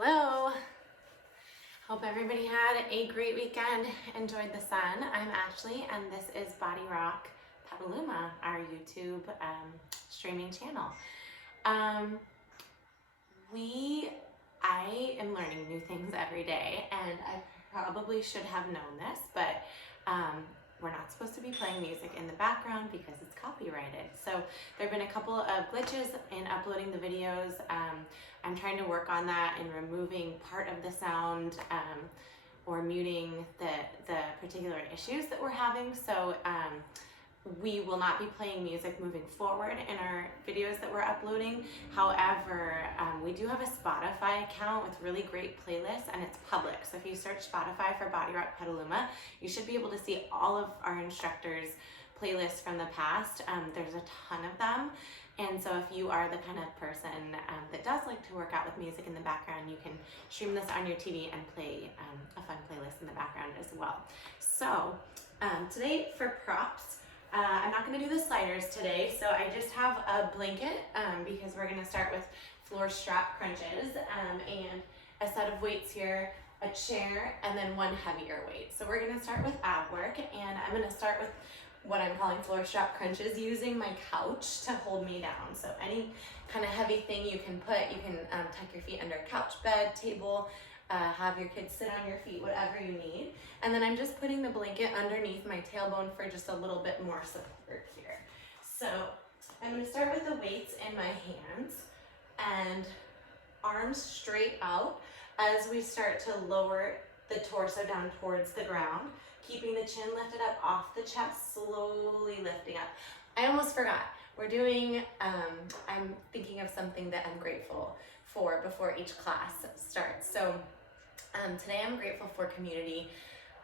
Hello. Hope everybody had a great weekend, enjoyed the sun. I'm Ashley and this is Body Rock Petaluma, our YouTube streaming channel. I am learning new things every day, and I probably should have known this, but we're not supposed to be playing music in the background because it's copyrighted. So there have been a couple of glitches in uploading the videos. I'm trying to work on that and removing part of the sound or muting the particular issues that we're having. So we will not be playing music moving forward in our videos that we're uploading. However, we do have a Spotify account with really great playlists, and it's public. So if you search Spotify for Body Rock Petaluma, you should be able to see all of our instructors' playlists from the past. There's a ton of them. And so if you are the kind of person that does like to work out with music in the background, you can stream this on your TV and play a fun playlist in the background as well. So today for props, I'm not going to do the sliders today, so I just have a blanket because we're going to start with floor strap crunches and a set of weights here, a chair, and then one heavier weight. So we're going to start with ab work, and I'm going to start with what I'm calling floor strap crunches using my couch to hold me down. So any kind of heavy thing you can put, you can tuck your feet under a couch, bed, table, have your kids sit on your feet, whatever you need. And then I'm just putting the blanket underneath my tailbone for just a little bit more support here. So I'm going to start with the weights in my hands and arms straight out as we start to lower the torso down towards the ground, keeping the chin lifted up off the chest, slowly lifting up. I almost forgot. We're doing, I'm thinking of something that I'm grateful for before each class starts. So today I'm grateful for community.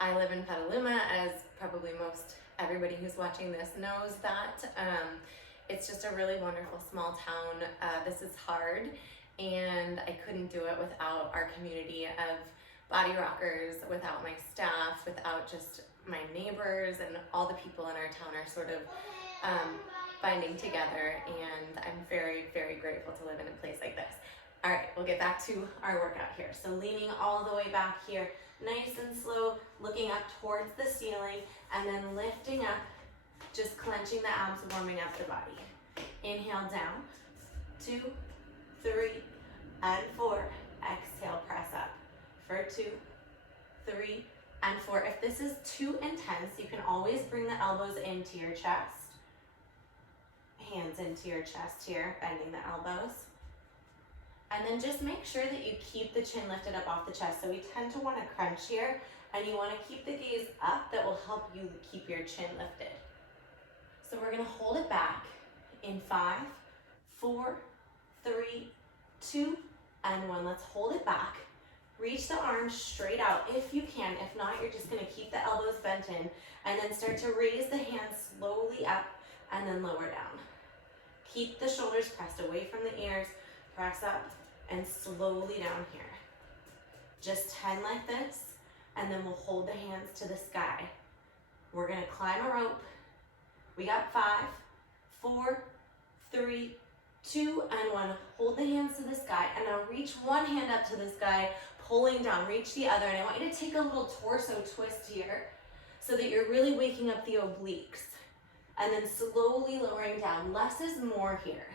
I live in Petaluma, as probably most everybody who's watching this knows that. It's just a really wonderful small town. This is hard, and I couldn't do it without our community of body rockers, without my staff, without just my neighbors, and all the people in our town are sort of binding together, and I'm very, very grateful to live in a place like this. All right, we'll get back to our workout here. So leaning all the way back here, nice and slow, looking up towards the ceiling, and then lifting up, just clenching the abs, warming up the body. Inhale down, 2, 3, and 4. Exhale, press up for 2, 3, and 4. If this is too intense, you can always bring the elbows into your chest, hands into your chest here, bending the elbows. And then just make sure that you keep the chin lifted up off the chest. So we tend to want to crunch here, and you want to keep the gaze up. That will help you keep your chin lifted. So we're going to hold it back in 5, 4, 3, 2, and 1. Let's hold it back. Reach the arms straight out if you can. If not, you're just going to keep the elbows bent in, and then start to raise the hands slowly up and then lower down. Keep the shoulders pressed away from the ears. Press up and slowly down here. Just 10 like this, and then we'll hold the hands to the sky. We're going to climb a rope. We got 5, 4, 3, 2, and 1. Hold the hands to the sky, and now reach one hand up to the sky, pulling down. Reach the other, and I want you to take a little torso twist here so that you're really waking up the obliques, and then slowly lowering down. Less is more here.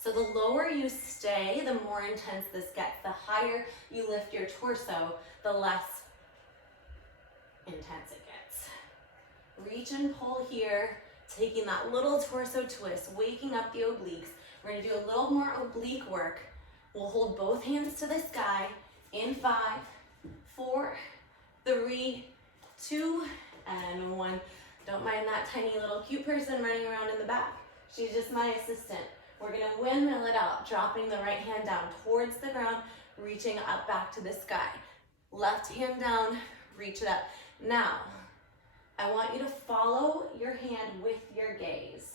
So the lower you stay, the more intense this gets. The higher you lift your torso, the less intense it gets. Reach and pull here, taking that little torso twist, waking up the obliques. We're going to do a little more oblique work. We'll hold both hands to the sky in 5, 4, 3, 2, and 1. Don't mind that tiny little cute person running around in the back. She's just my assistant. We're going to windmill it out, dropping the right hand down towards the ground, reaching up back to the sky. Left hand down, reach it up. Now, I want you to follow your hand with your gaze.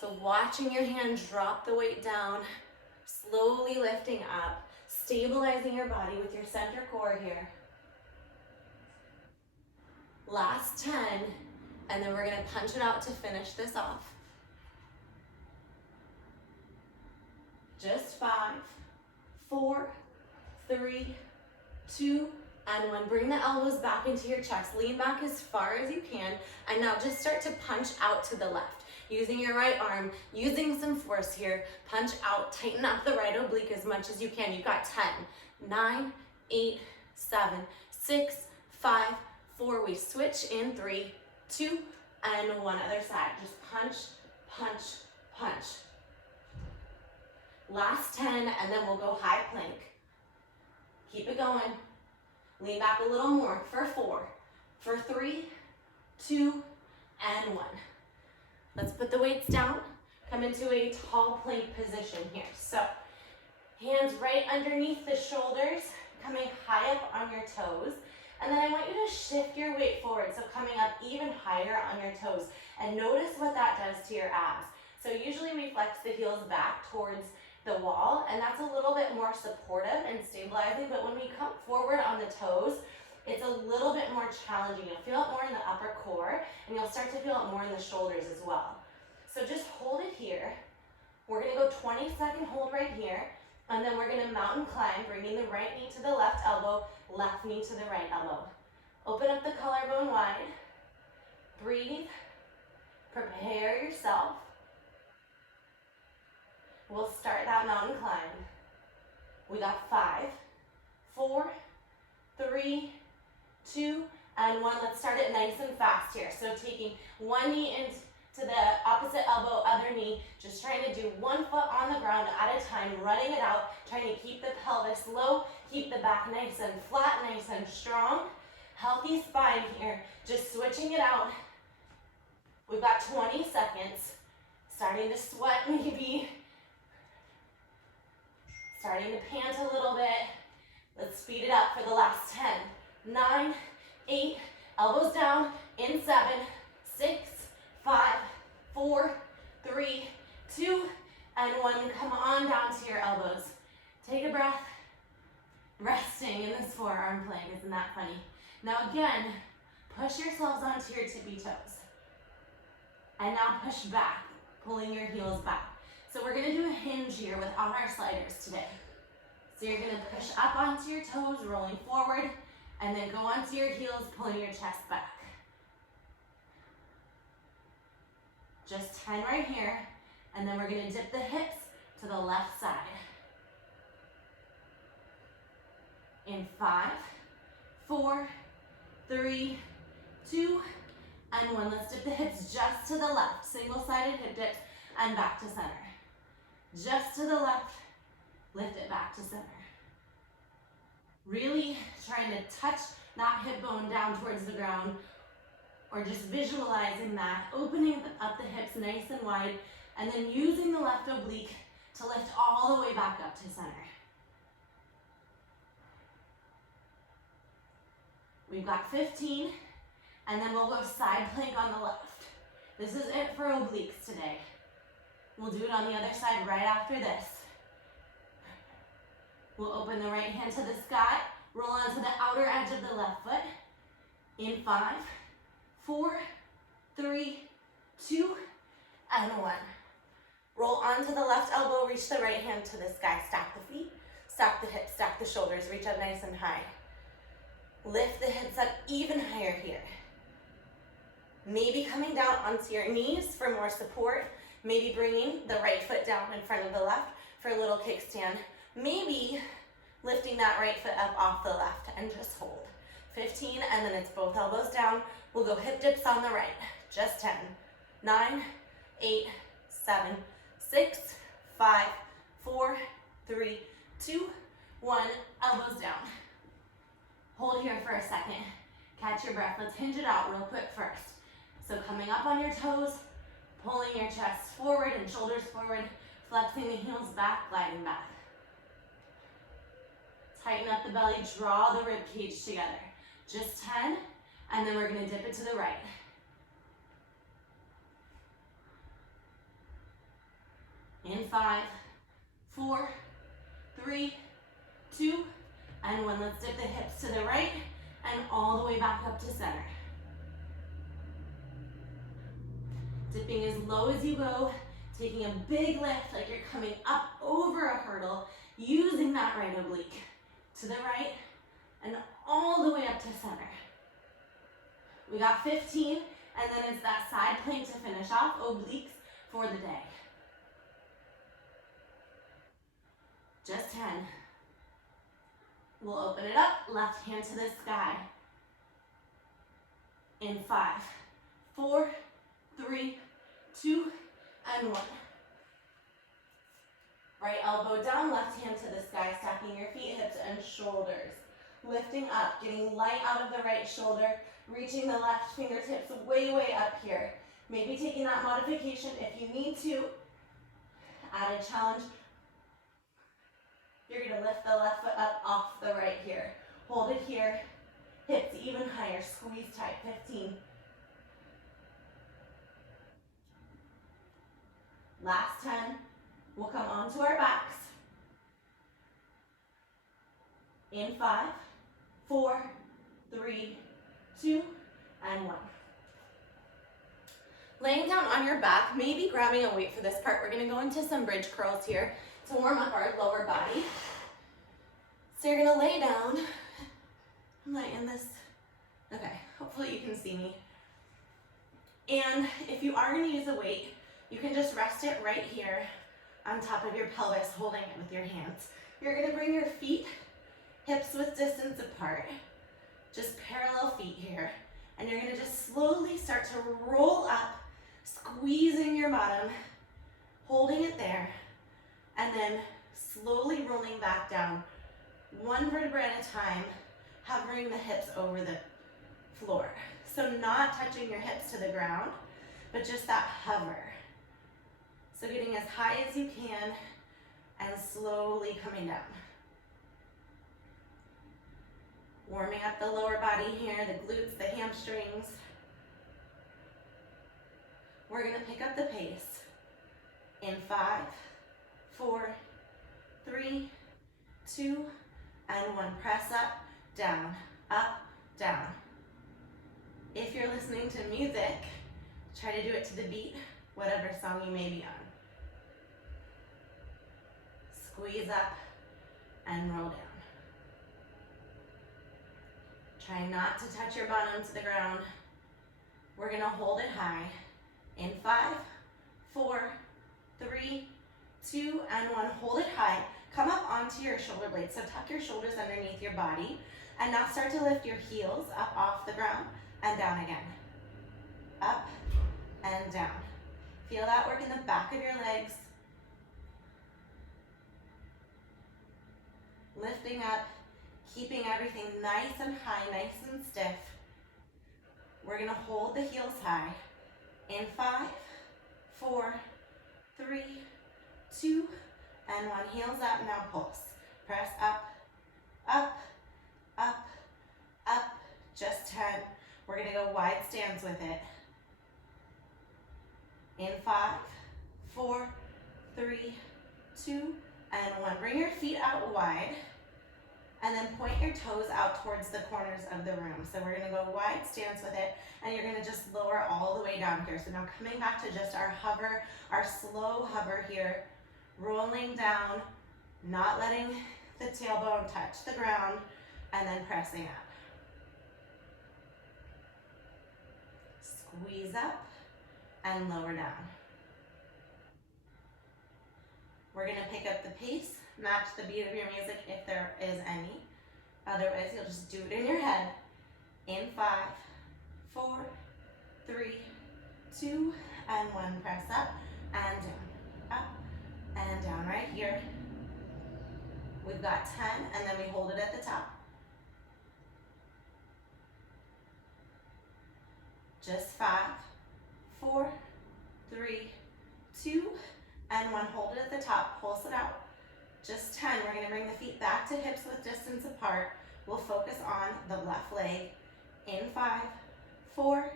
So watching your hand drop the weight down, slowly lifting up, stabilizing your body with your center core here. Last 10. And then we're going to punch it out to finish this off. Just 5, 4, 3, 2, and 1. Bring the elbows back into your chest. Lean back as far as you can. And now just start to punch out to the left. Using your right arm, using some force here. Punch out, tighten up the right oblique as much as you can. You've got 10, 9, 8, 7, 6, 5, 4. We switch in 3, 2, and 1. Other side. Just punch, punch, punch. Last 10, and then we'll go high plank. Keep it going. Lean back a little more for 4, for 3, 2, and 1. Let's put the weights down. Come into a tall plank position here. So, hands right underneath the shoulders, coming high up on your toes. And then I want you to shift your weight forward, so coming up even higher on your toes. And notice what that does to your abs. So usually we flex the heels back towards the wall, and that's a little bit more supportive and stabilizing, but when we come forward on the toes, it's a little bit more challenging. You'll feel it more in the upper core, and you'll start to feel it more in the shoulders as well. So just hold it here. We're gonna go 20-second hold right here, and then we're gonna mountain climb, bringing the right knee to the left elbow, left knee to the right elbow. Open up the collarbone wide. Breathe. Prepare yourself. We'll start that mountain climb. We got 5, 4, 3, 2, and 1. Let's start it nice and fast here. So taking one knee into the opposite elbow, other knee, just trying to do one foot on the ground at a time, running it out, trying to keep the pelvis low, keep the back nice and flat, nice and strong. Healthy spine here, just switching it out. We've got 20 seconds. Starting to sweat maybe. Starting to pant a little bit. Let's speed it up for the last 10, 9, 8, elbows down in 7, 6, 5, 4, 3, 2, and 1. Come on down to your elbows. Take a breath. Resting in this forearm plank. Isn't that funny? Now again, push yourselves onto your tippy toes. And now push back, pulling your heels back. So we're gonna do a hinge here without our sliders today. So you're gonna push up onto your toes, rolling forward, and then go onto your heels, pulling your chest back. Just 10 right here, and then we're gonna dip the hips to the left side. In 5, 4, 3, 2, and 1. Let's dip the hips just to the left. Single-sided hip dips and back to center. Just to the left, lift it back to center. Really trying to touch that hip bone down towards the ground, or just visualizing that, opening up the hips nice and wide, and then using the left oblique to lift all the way back up to center. We've got 15, and then we'll go side plank on the left. This is it for obliques today. We'll do it on the other side right after this. We'll open the right hand to the sky, roll onto the outer edge of the left foot. In 5, 4, 3, 2, and 1. Roll onto the left elbow, reach the right hand to the sky. Stack the feet, stack the hips, stack the shoulders, reach up nice and high. Lift the hips up even higher here. Maybe coming down onto your knees for more support. Maybe bringing the right foot down in front of the left for a little kickstand. Maybe lifting that right foot up off the left and just hold. 15, and then it's both elbows down. We'll go hip dips on the right. Just 10, 9, 8, 7, 6, 5, 4, 3, 2, 1. Elbows down. Hold here for a second. Catch your breath. Let's hinge it out real quick first. So coming up on your toes, pulling your chest forward and shoulders forward, flexing the heels back, gliding back. Tighten up the belly, draw the rib cage together. Just 10, and then we're gonna dip it to the right. In 5, 4, 3, 2, and 1. Let's dip the hips to the right and all the way back up to center. Dipping as low as you go, taking a big lift like you're coming up over a hurdle, using that right oblique to the right and all the way up to center. We got 15, and then it's that side plank to finish off, obliques for the day. Just 10. We'll open it up, left hand to the sky. In 5, 4, 3, 2, and 1. Right elbow down, left hand to the sky, stacking your feet, hips, and shoulders. Lifting up, getting light out of the right shoulder, reaching the left fingertips way, way up here. Maybe taking that modification if you need to. Add a challenge. You're gonna lift the left foot up off the right here. Hold it here, hips even higher, squeeze tight, 15. Last 10, we'll come onto our backs. In 5, 4, 3, 2, and 1. Laying down on your back, maybe grabbing a weight for this part. We're gonna go into some bridge curls here to warm up our lower body. So you're gonna lay down. I'm laying this. Okay, hopefully you can see me. And if you are gonna use a weight, you can just rest it right here on top of your pelvis, holding it with your hands. You're gonna bring your feet hips width distance apart, just parallel feet here. And you're gonna just slowly start to roll up, squeezing your bottom, holding it there, and then slowly rolling back down, one vertebra at a time, hovering the hips over the floor. So not touching your hips to the ground, but just that hover. So getting as high as you can and slowly coming down. Warming up the lower body here, the glutes, the hamstrings. We're gonna pick up the pace in 5, 4, 3, 2, and 1. Press up, down, down. If you're listening to music, try to do it to the beat, whatever song you may be on. Squeeze up and roll down. Try not to touch your bottom to the ground. We're gonna hold it high in 5, 4, 3, 2, and 1. Hold it high. Come up onto your shoulder blades. So tuck your shoulders underneath your body. And now start to lift your heels up off the ground and down again. Up and down. Feel that work in the back of your legs. Lifting up, keeping everything nice and high, nice and stiff. We're gonna hold the heels high in 5, 4, 3, 2, and 1. Heels up, now pulse. Press up, up, up, up. Just 10. We're gonna go wide stance with it. In 5, 4, 3, 2, and 1. Bring your feet out wide. And then point your toes out towards the corners of the room. So we're gonna go wide stance with it, and you're gonna just lower all the way down here. So now coming back to just our hover, our slow hover here, rolling down, not letting the tailbone touch the ground, and then pressing up. Squeeze up and lower down. We're gonna pick up the pace. Match the beat of your music if there is any. Otherwise, you'll just do it in your head. In 5, 4, 3, 2, and 1. Press up and down. Up and down right here. We've got 10, and then we hold it at the top. Just 5, 4, 3, 2, and 1. Hold it at the top. Pulse it out. Just 10. We're going to bring the feet back to hips width distance apart. We'll focus on the left leg. In 5, 4,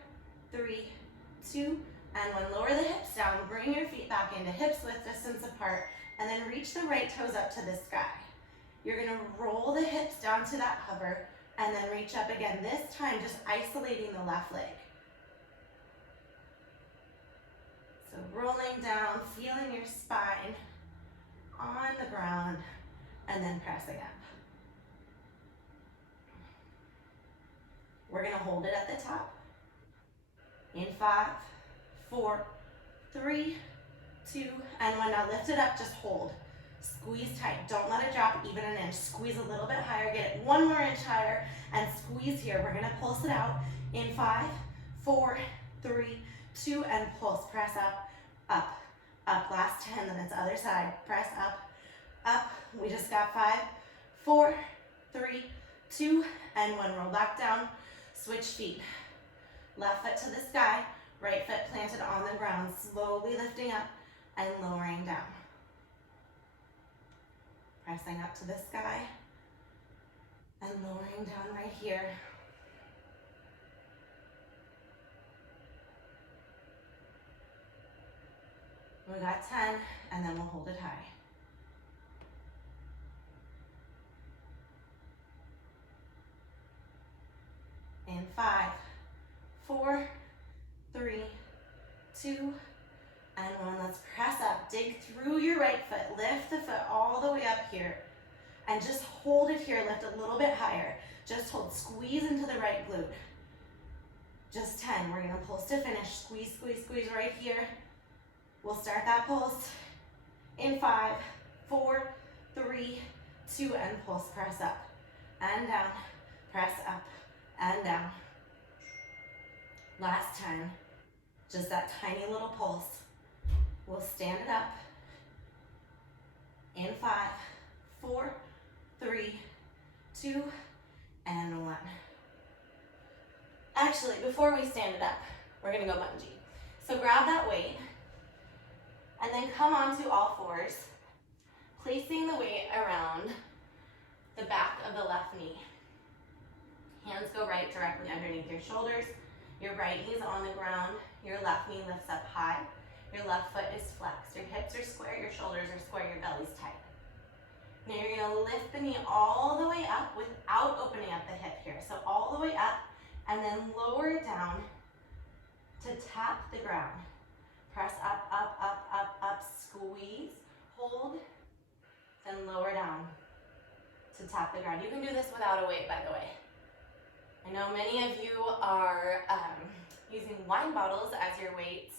3, 2, and 1. Lower the hips down. Bring your feet back into hips width distance apart, and then reach the right toes up to the sky. You're going to roll the hips down to that hover, and then reach up again. This time, just isolating the left leg. So rolling down, feeling your spine on the ground, and then pressing up. We're gonna hold it at the top. In 5, 4, 3, 2, and 1. Now lift it up, just hold. Squeeze tight, don't let it drop even an inch. Squeeze a little bit higher, get it 1 more inch higher, and squeeze here. We're gonna pulse it out in 5, 4, 3, 2, and pulse. Press up, up, up. Last 10, then it's other side. Press up, up. We just got 5, 4, 3, 2, and 1. Roll back down, switch feet. Left foot to the sky, right foot planted on the ground, slowly lifting up and lowering down. Pressing up to the sky and lowering down right here. We got 10, and then we'll hold it high. In 5, 4, 3, 2, and 1. Let's press up. Dig through your right foot. Lift the foot all the way up here. And just hold it here. Lift a little bit higher. Just hold. Squeeze into the right glute. Just 10. We're going to pulse to finish. Squeeze, squeeze, squeeze right here. We'll start that pulse in 5, 4, 3, 2, and pulse. Press up and down. Press up and down. Last 10. Just that tiny little pulse. We'll stand it up in 5, 4, 3, 2, and 1. Actually, before we stand it up, we're gonna go bungee. So grab that weight and then come onto all fours, placing the weight around the back of the left knee. Hands go right directly underneath your shoulders. Your right knee is on the ground. Your left knee lifts up high. Your left foot is flexed. Your hips are square, your shoulders are square, your belly's tight. Now you're gonna lift the knee all the way up without opening up the hip here. So all the way up, and then lower it down to tap the ground. Press up, up, up, up, up, squeeze, hold, then lower down to tap the ground. You can do this without a weight, by the way. I know many of you are using wine bottles as your weights,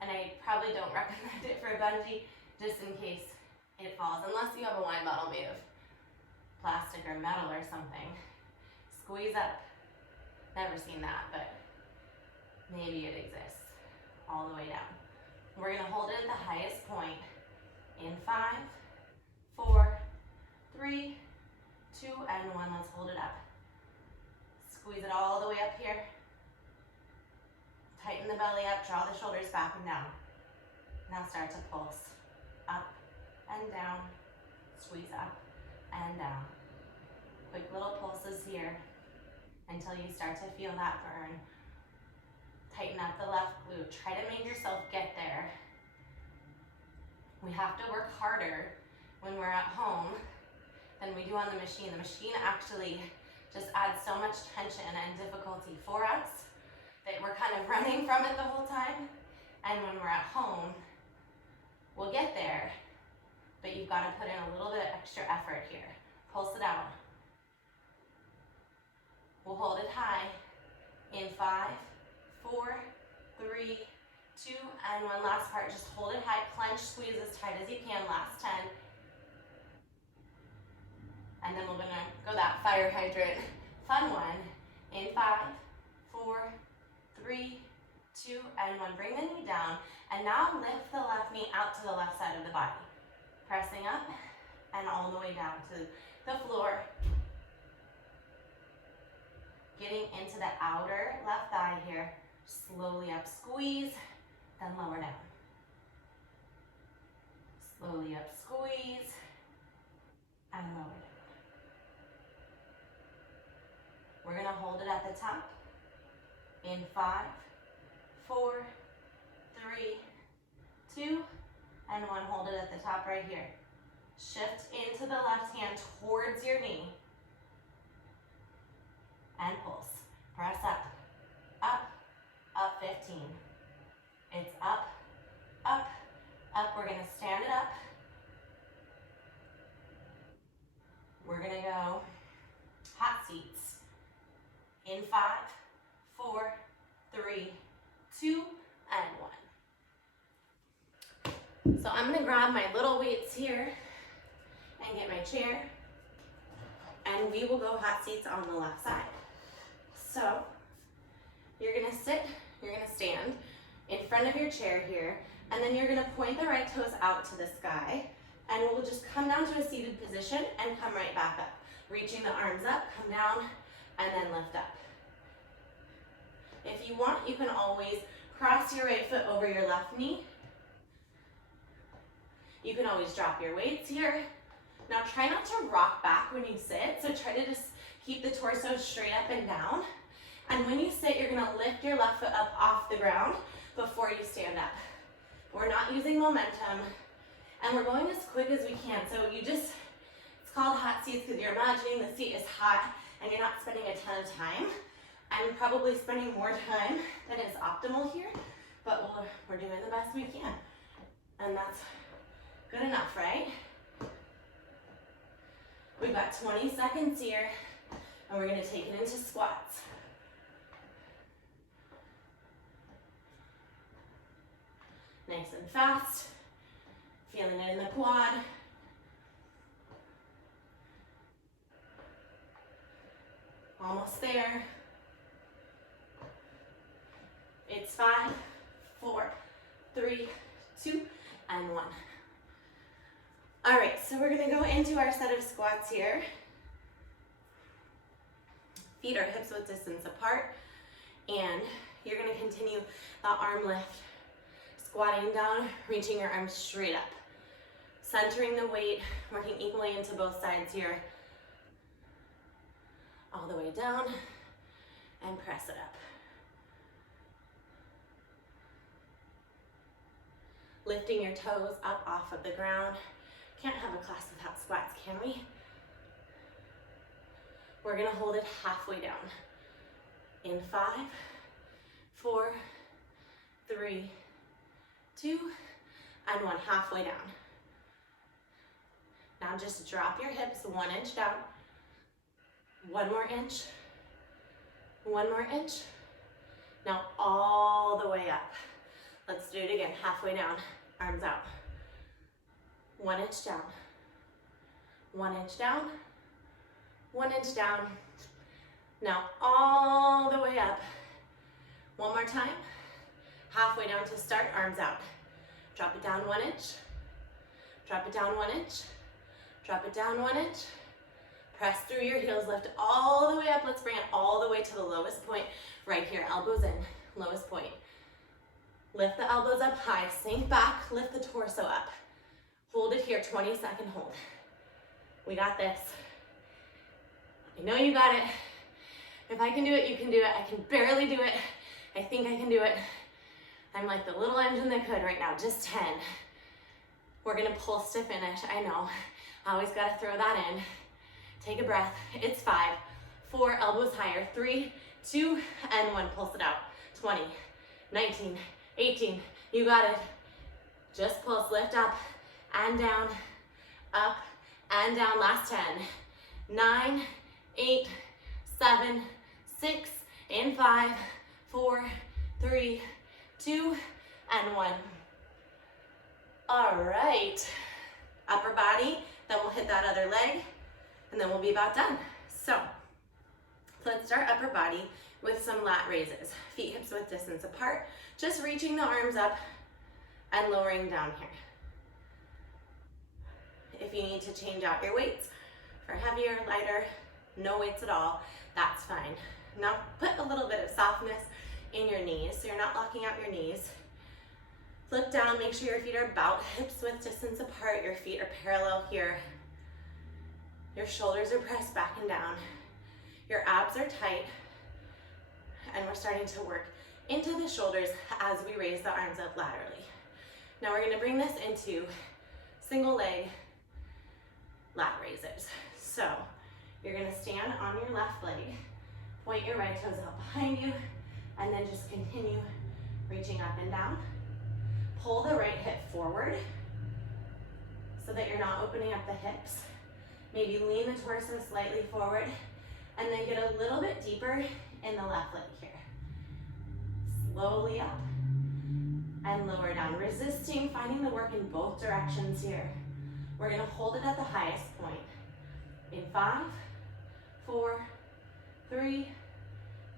and I probably don't recommend it for a bungee just in case it falls, unless you have a wine bottle made of plastic or metal or something. Squeeze up. Never seen that, but maybe it exists. All the way down. We're gonna hold it at the highest point in 5, 4, 3, 2, and 1. Let's hold it up. Squeeze it all the way up here. Tighten the belly up, draw the shoulders back and down. Now start to pulse. Up and down, squeeze up and down. Quick little pulses here until you start to feel that burn. Tighten up the left glute. Try to make yourself get there. We have to work harder when we're at home than we do on the machine. The machine actually just adds so much tension and difficulty for us that we're kind of running from it the whole time. And when we're at home, we'll get there, but you've got to put in a little bit of extra effort here. Pulse it out. We'll hold it high in 5, 4, 3, 2, and 1. Last part, just hold it high, clench, squeeze as tight as you can. Last 10. And then we're gonna go that fire hydrant fun one in 5, 4, 3, 2, and 1. Bring the knee down, and now lift the left knee out to the left side of the body. Pressing up and all the way down to the floor. Getting into the outer left thigh here. Slowly up, squeeze, then lower down. Slowly up, squeeze, and lower down. We're gonna hold it at the top in 5, 4, 3, 2, and 1. Hold it at the top right here. Shift into the left hand towards your knee and pulse. Press up, up, up 15. It's up, up, up. We're gonna stand it up In 5, 4, 3, 2, and 1. So I'm gonna grab my little weights here and get my chair, and we will go hot seats on the left side. So you're gonna sit, you're gonna stand in front of your chair here, and then you're gonna point the right toes out to the sky, and we'll just come down to a seated position and come right back up. Reaching the arms up, come down, and then lift up. If you want, you can always cross your right foot over your left knee. You can always drop your weights here. Now try not to rock back when you sit, so try to just keep the torso straight up and down. And when you sit, you're gonna lift your left foot up off the ground before you stand up. We're not using momentum, and we're going as quick as we can. So it's called hot seats because you're imagining the seat is hot and you're not spending a ton of time. I'm probably spending more time than is optimal here, but we're doing the best we can. And that's good enough, right? We've got 20 seconds here, and we're gonna take it into squats. Nice and fast, feeling it in the quad. Almost there. It's 5, 4, 3, 2, and 1. All right, so we're gonna go into our set of squats here. Feet are hips width distance apart, and you're gonna continue the arm lift. Squatting down, reaching your arms straight up. Centering the weight, working equally into both sides here. All the way down, and press it up. Lifting your toes up off of the ground. Can't have a class without squats, can we? We're gonna hold it halfway down. In 5, 4, 3, 2, and 1, halfway down. Now just drop your hips 1 inch down. 1 more inch. 1 more inch. Now all the way up. Let's do it again, halfway down, arms out. 1 inch down. 1 inch down. 1 inch down. Now all the way up. 1 more time. Halfway down to start, arms out. Drop it down 1 inch. Drop it down 1 inch. Drop it down 1 inch. Press through your heels, lift all the way up. Let's bring it all the way to the lowest point right here. Elbows in, lowest point. Lift the elbows up high, sink back, lift the torso up. Hold it here, 20-second hold. We got this. I know you got it. If I can do it, you can do it. I can barely do it. I think I can do it. I'm like the little engine that could right now, just 10. We're gonna pulse to finish, I know. I always gotta throw that in. Take a breath, it's 5, 4, elbows higher, 3, 2, and 1, pulse it out. 20, 19, 18, you got it. Just pulse, lift up and down, up and down, last 10, 9, 8, 7, 6, in 5, 4, 3, 2, and 1. All right, upper body, then we'll hit that other leg, and then we'll be about done. So let's start upper body with some lat raises. Feet hips width distance apart, just reaching the arms up and lowering down here. If you need to change out your weights for heavier, lighter, no weights at all, that's fine. Now put a little bit of softness in your knees, so you're not locking out your knees. Flip down, make sure your feet are about hips width distance apart, your feet are parallel here. Your shoulders are pressed back and down. Your abs are tight, and we're starting to work into the shoulders as we raise the arms up laterally. Now we're gonna bring this into single leg lat raises. So you're gonna stand on your left leg, point your right toes out behind you, and then just continue reaching up and down. Pull the right hip forward so that you're not opening up the hips. Maybe lean the torso slightly forward, and then get a little bit deeper in the left leg here. Slowly up and lower down, resisting, finding the work in both directions here. We're gonna hold it at the highest point. In 5, 4, 3,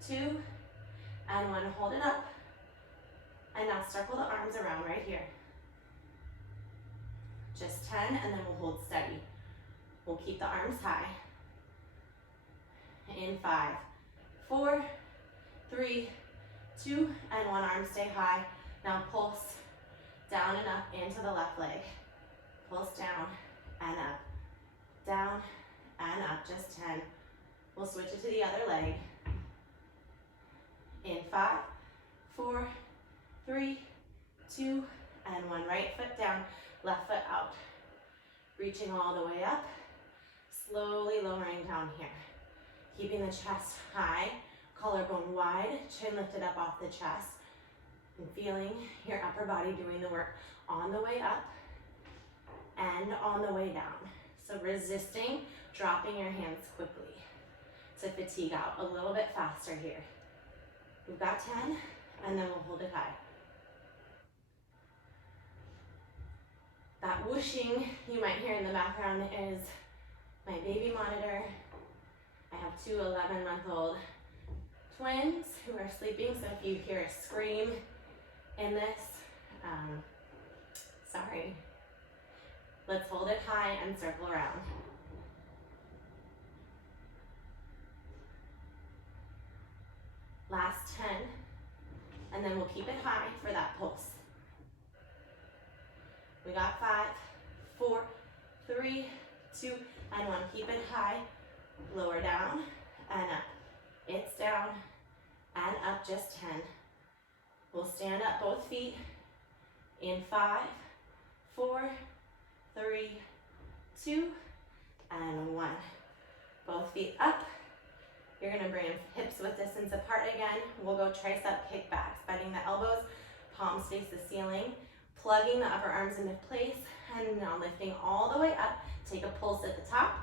2, and 1. Hold it up. And now circle the arms around right here. Just 10, and then we'll hold steady. We'll keep the arms high. In 5, 4, 3, 2, and 1. Arm stay high. Now pulse down and up into the left leg. Pulse down and up. Down and up, just 10. We'll switch it to the other leg. In 5, 4, 3, 2, and 1. Right foot down, left foot out. Reaching all the way up, slowly lowering down here. Keeping the chest high, collarbone wide, chin lifted up off the chest. And feeling your upper body doing the work on the way up and on the way down. So resisting, dropping your hands quickly to fatigue out a little bit faster here. We've got 10, and then we'll hold it high. That whooshing you might hear in the background is my baby monitor. I have 2 11-month-old twins who are sleeping, so if you hear a scream in this, sorry. Let's hold it high and circle around. Last 10, and then we'll keep it high for that pulse. We got 5, 4, 3, 2, and 1. Keep it high, lower down and up. It's down and up, just 10. We'll stand up both feet in 5, 4, 3, 2, and 1. Both feet up. You're gonna bring hips width distance apart again. We'll go tricep kickbacks, bending the elbows, palms face the ceiling, plugging the upper arms into place, and now lifting all the way up. Take a pulse at the top,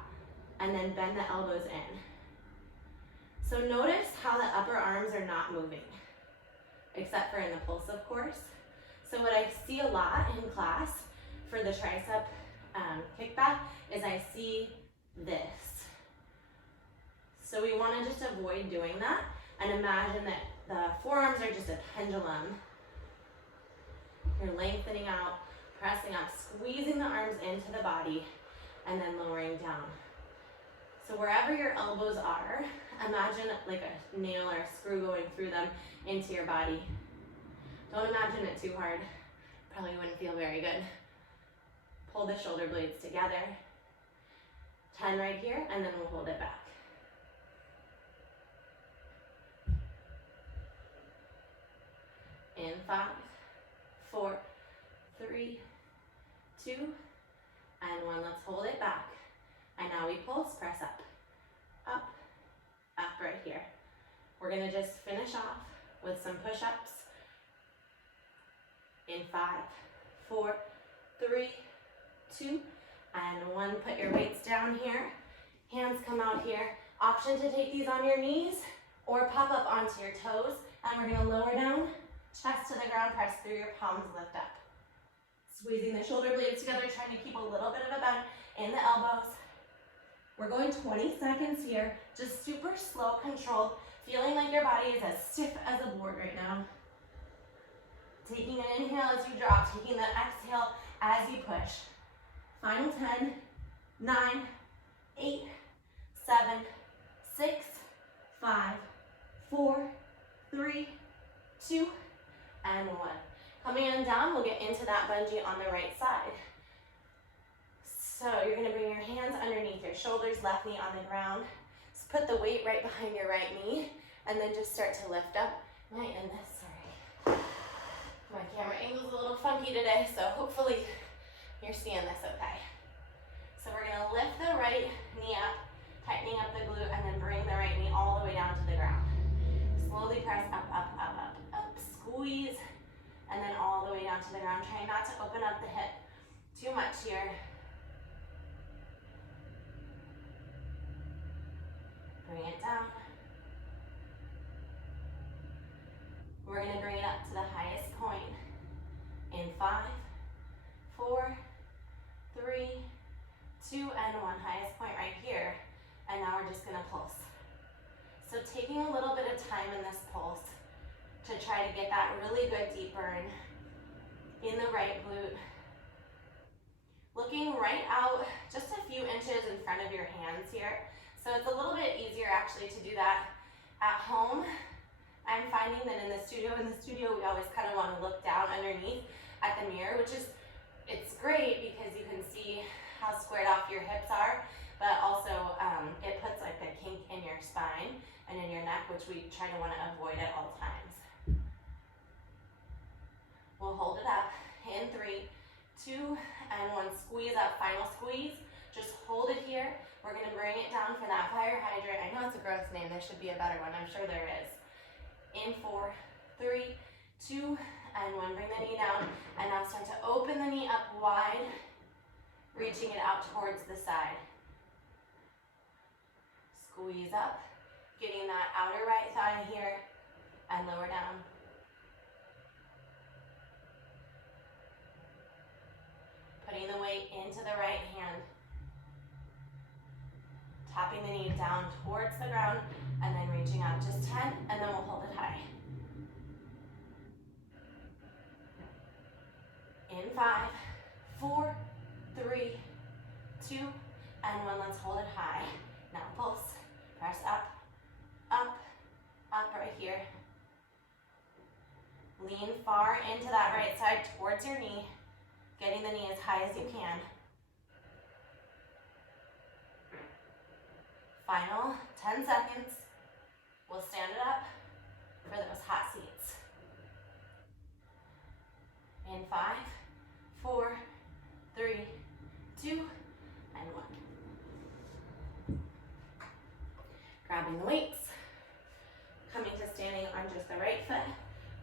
and then bend the elbows in. So notice how the upper arms are not moving, except for in the pulse, of course. So what I see a lot in class for the tricep kickback is I see this. So we want to just avoid doing that and imagine that the forearms are just a pendulum. You're lengthening out, pressing up, squeezing the arms into the body, and then lowering down. So wherever your elbows are, imagine like a nail or a screw going through them into your body. Don't imagine it too hard. Probably wouldn't feel very good. Pull the shoulder blades together. 10 right here, and then we'll hold it back. In 5, 4, 3, 2, and 1. Let's hold it back. And now we pulse, press up, up, up right here. We're gonna just finish off with some push-ups. In 5, 4, 3, 2, and 1. Put your weights down here. Hands come out here. Option to take these on your knees or pop up onto your toes. And we're gonna lower down, chest to the ground, press through your palms, lift up. Squeezing the shoulder blades together, trying to keep a little bit of a bend in the elbows. We're going 20 seconds here, just super slow, controlled, feeling like your body is as stiff as a board right now. Taking an inhale as you drop, taking the exhale as you push. Final 10, 9, 8, 7, 6, 5, 4, 3, 2, and 1. Coming on down, we'll get into that bungee on the right side. So you're gonna bring your hands underneath your shoulders, left knee on the ground. Just put the weight right behind your right knee, and then just start to lift up. Might end this, sorry. My camera angle's a little funky today, so hopefully you're seeing this okay. So we're gonna lift the right knee up, tightening up the glute, and then bring the right knee all the way down to the ground. Slowly press up, up, up, up, up, squeeze, and then all the way down to the ground. Try not to open up the hip too much here. Bring it down. 2, and 1. Highest point right here. And now we're just gonna pulse. So taking a little bit of time in this pulse to try to get that really good deep burn in the right glute. Looking right out just a few inches in front of your hands here. So it's a little bit easier actually to do that at home. I'm finding that in the studio we always kind of want to look down underneath at the mirror, which is, it's great because you can see how squared off your hips are, but also it puts like a kink in your spine and in your neck, which we try to want to avoid at all times. We'll hold it up in 3, 2, and 1. Squeeze up, final squeeze. Just hold it here. We're gonna bring it down for that fire hydrant. I know it's a gross name, there should be a better one, I'm sure there is. In 4, 3, 2, and 1. Bring the knee down, and now start to open the knee up wide, reaching it out towards the side. Squeeze up, getting that outer right thigh here, and lower down. Putting the weight into the right hand. Tapping the knee down towards the ground, and then reaching out. Just 10, and then we'll hold it high. In 5, 4, 3, 2, and 1. Let's hold it high. Now pulse. Press up, up, up right here. Lean far into that right side towards your knee, getting the knee as high as you can. Final 10 seconds. We'll stand it up for those hot seats. In 5, 4, 3, 2, and 1. Grabbing the weights, coming to standing on just the right foot.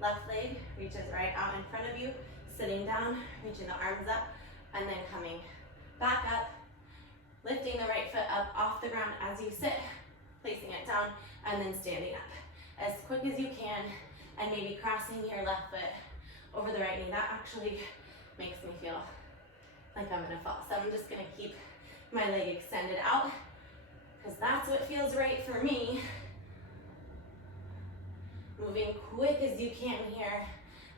Left leg reaches right out in front of you. Sitting down, reaching the arms up, and then coming back up. Lifting the right foot up off the ground as you sit, placing it down, and then standing up. As quick as you can, and maybe crossing your left foot over the right knee. That actually makes me feel like I'm gonna fall. So I'm just gonna keep my leg extended out, because that's what feels right for me. Moving quick as you can here,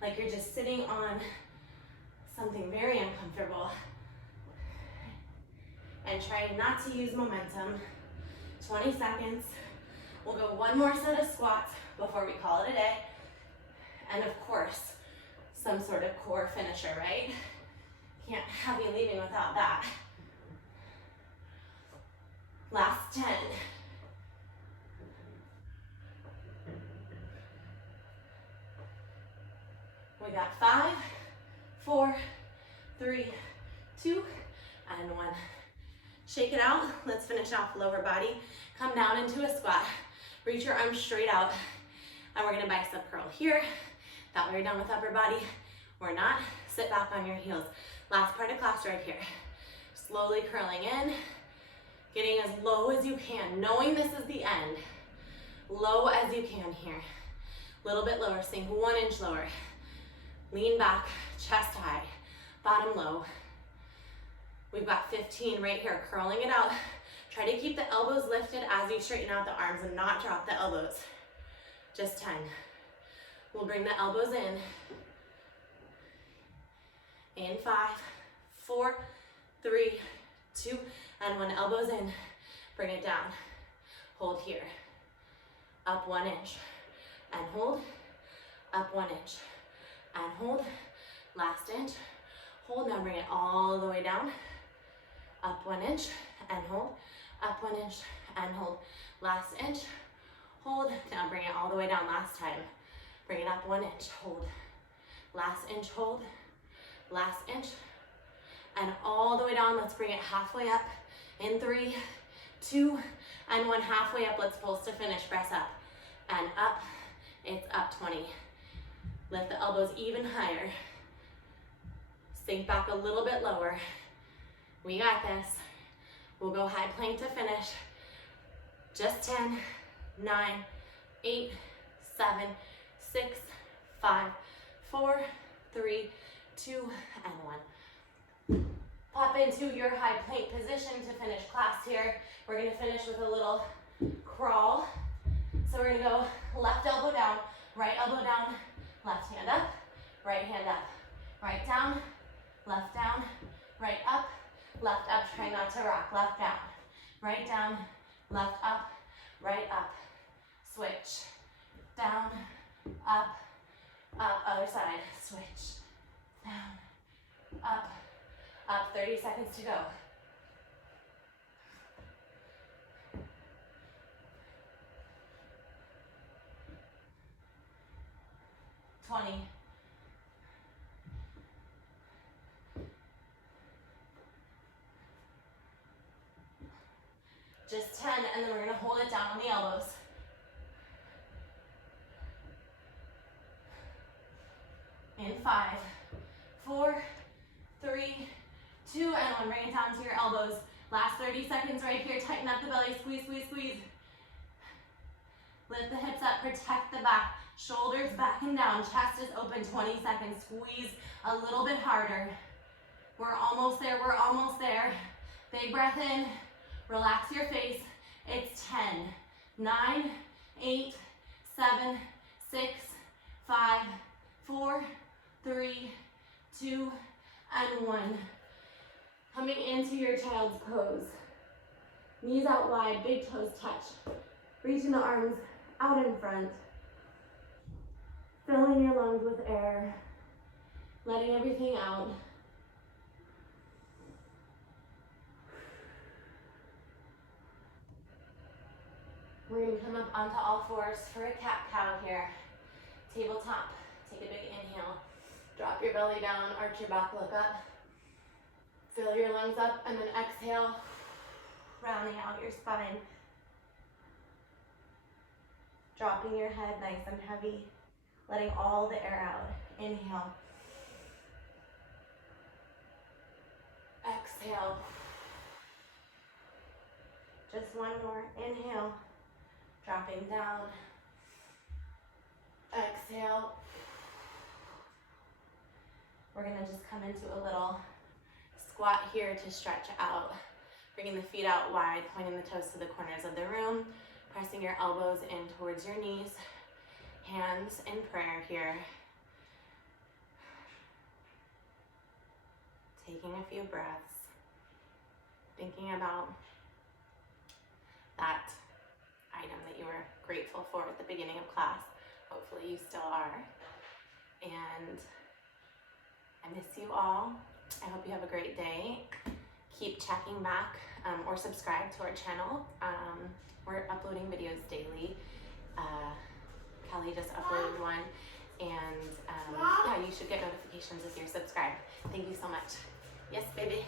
like you're just sitting on something very uncomfortable. And try not to use momentum. 20 seconds. We'll go one more set of squats before we call it a day. And of course, some sort of core finisher, right? Can't have you leaving without that. Last 10. We got 5, 4, 3, 2, and 1. Shake it out. Let's finish off lower body. Come down into a squat. Reach your arms straight out. And we're gonna bicep curl here. That way you're done with upper body. Or not. Sit back on your heels. Last part of class right here. Slowly curling in. Getting as low as you can. Knowing this is the end. Low as you can here. A little bit lower. Sink 1 inch lower. Lean back. Chest high. Bottom low. We've got 15 right here, curling it out. Try to keep the elbows lifted as you straighten out the arms and not drop the elbows. Just 10. We'll bring the elbows in. In 5, 4, 3, 2, and 1. Elbows in. Bring it down. Hold here. Up 1 inch. And hold. Up 1 inch. And hold. Last inch. Hold. Now bring it all the way down. Up 1 inch and hold. Up 1 inch and hold. Last inch. Hold. Now bring it all the way down. Last time. Bring it up 1 inch. Hold. Last inch. Hold. Last inch. And all the way down. Let's bring it halfway up. In 3, 2, and 1. Halfway up. Let's pulse to finish. Press up and up. It's up 20. Lift the elbows even higher. Sink back a little bit lower. We got this. We'll go high plank to finish. Just 10, 9, 8, 7, 6, 5, 4, 3, 2, and 1. Pop into your high plank position to finish class here. We're gonna finish with a little crawl. So we're gonna go left elbow down, right elbow down, left hand up, right hand up, right down, left down, right up, left up. Try not to rock. Left down, right down, left up, right up. Switch. Down, up, up, other side. Switch. Down, up, up. 30 seconds to go. 20. Just 10, and then we're gonna hold it down on the elbows. In 5, 4, 3, 2, and 1. Bring it down to your elbows. Last 30 seconds right here. Tighten up the belly. Squeeze, squeeze, squeeze. Lift the hips up. Protect the back. Shoulders back and down. Chest is open. 20 seconds. Squeeze a little bit harder. We're almost there. We're almost there. Big breath in. Relax your face. It's 10, 9, 8, 7, 6, 5, 4, 3, 2, and 1. Coming into your child's pose. Knees out wide, big toes touch. Reaching the arms out in front. Filling your lungs with air. Letting everything out. We're going to come up onto all fours for a cat-cow here. Tabletop. Take a big inhale. Drop your belly down, arch your back, look up. Fill your lungs up, and then exhale, rounding out your spine. Dropping your head nice and heavy, letting all the air out. Inhale. Exhale. Just one more. Inhale. Dropping down. Exhale. We're gonna just come into a little squat here to stretch out. Bringing the feet out wide, pointing the toes to the corners of the room, pressing your elbows in towards your knees, hands in prayer here. Taking a few breaths, thinking about that item that you were grateful for at the beginning of class. Hopefully you still are. And I miss you all. I hope you have a great day. Keep checking back or subscribe to our channel. We're uploading videos daily. Kelly just uploaded one. And yeah, you should get notifications if you're subscribed. Thank you so much. Yes, baby.